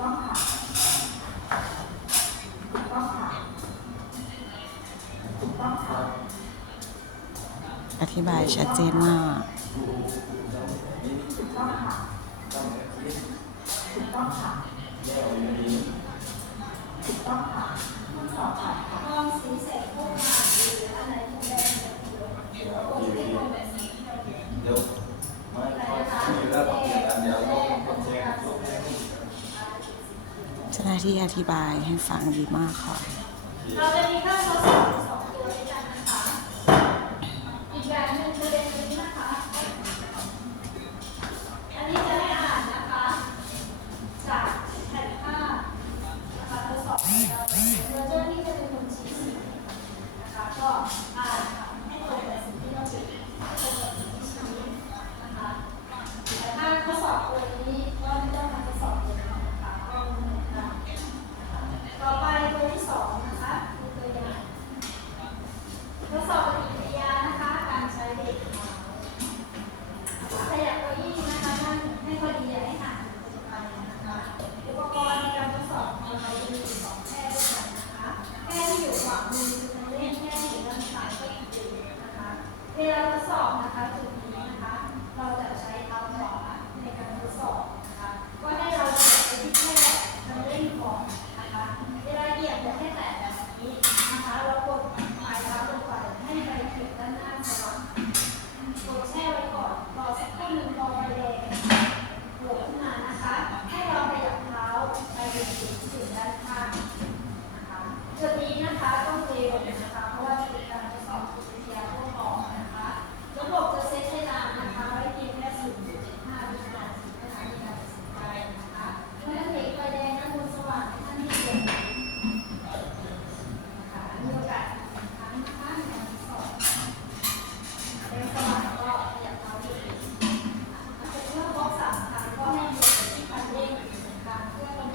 ต้องค่ะถูกต้องค่ะถูกต้องค่ะอธิบายชัดเจนมากถูกต้องค่ะถูกต้องค่ะถูกต้องค่ะข้อสอบค่ะข้อ จ้าหน้าที่อธิบายให้ฟังดีมากค่ะเราจะมีเครื่องทดสอบสองตัวด้วยกันนะคะอีกแบบหนึ่งคือเป็นตัวนี้นะคะ อันนี้จะให้อ่านนะคะ จากแผ่นผ้านะคะทดสอบของเราโดยเจ้าหน้าที่จะเป็นคนชี้สีนะคะก็อ่านค่ะให้ตรงกับสิ่งที่เราติดให้ตรงกับสิ่งที่ชี้นะคะแต่ถ้าทดสอบตัวามือคือเล่นแค่ที่อยู่ด้านซ้ายก็คือนะคะ เวลาทดสอบนะคะจุดนี้นะคะ เราจะใช้เท้าขวาในการทดสอบนะคะ ก็ให้เราเหยียบไปที่แค่คันเร่งก่อนนะคะ เวลาเหยียบจะแค่แตะแบบนี้นะคะเรากดปลายเท้าลงไปให้ไฟเขียวด้านหน้าสว่างกดแช่ไว้ก่อนรอสักครู่หนึ่งพอไฟแดงโผล่ขึ้นมานะคะ ให้เราขยับเท้าไปถึงจุดด้านข้างนะคะจุดนี้นะคะต้องเร็วนะคะ เพราะว่าจะเป็นการทดสอบปฏิกิริยาพวกออกนะคะ ระบบจะเซตเวลานะคะไว้เพียงแค่ 0.75วินาทีเท่านั้นในการตัดสินใจนะคะเมื่อเห็นไฟแดงและมูลสว่างในท่านที่เดียวนะคะมีโอกาสอีกครั้งนะคะในการทดสอบแดงสว่างก็ขยับเท้าดีถ้าเป็นเมื่อครบสามครั้งก็ให้เหยียบไปที่คันเร่งอีกหนึ่งครั้งเพื่อเป็น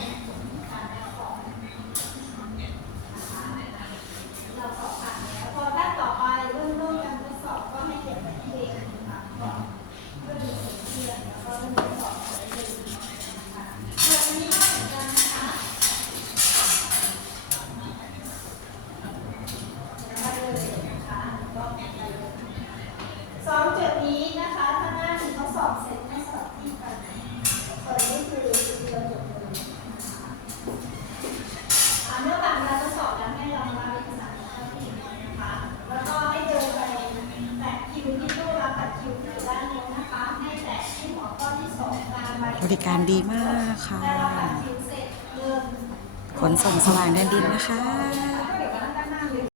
การแนวของนะคะเราสอบผ่านแล้วพอด้านต่อไปเริ่มร่วมกันทดสอบก็ให้เหยียบไปที่เบรกอีกครั้งก่อน เพื่อมีเสียงเชียร์แล้วก็เริ่มทดสอบไปเรื่อยๆนะคะส่วนอันนี้ก็เหมือนกันนะคะไปเลยนะคะก็ไปเลยสองจุดนี้นะคะถ้าหน้าที่ทดส อบเสร็จให้สลับที่กันส่วนนี้คือจุดเดียวจบเลยนะคะอ่าเมื่อผ่านการทดสอบแล้วให้เรามาเอกสารหน้าที่นะคะ แล้วก็ให้เดินไปแตะคิวที่ตู้รับบัตรคิวที่อยู่ด้านโน้นนะคะ ให้แตะที่หัวข้อที่สองตามใบบริการดีมากค่ะ ได้รับบัตรคิวเสร็จเริ่มขนส่งสว่างแดนดินนะคะ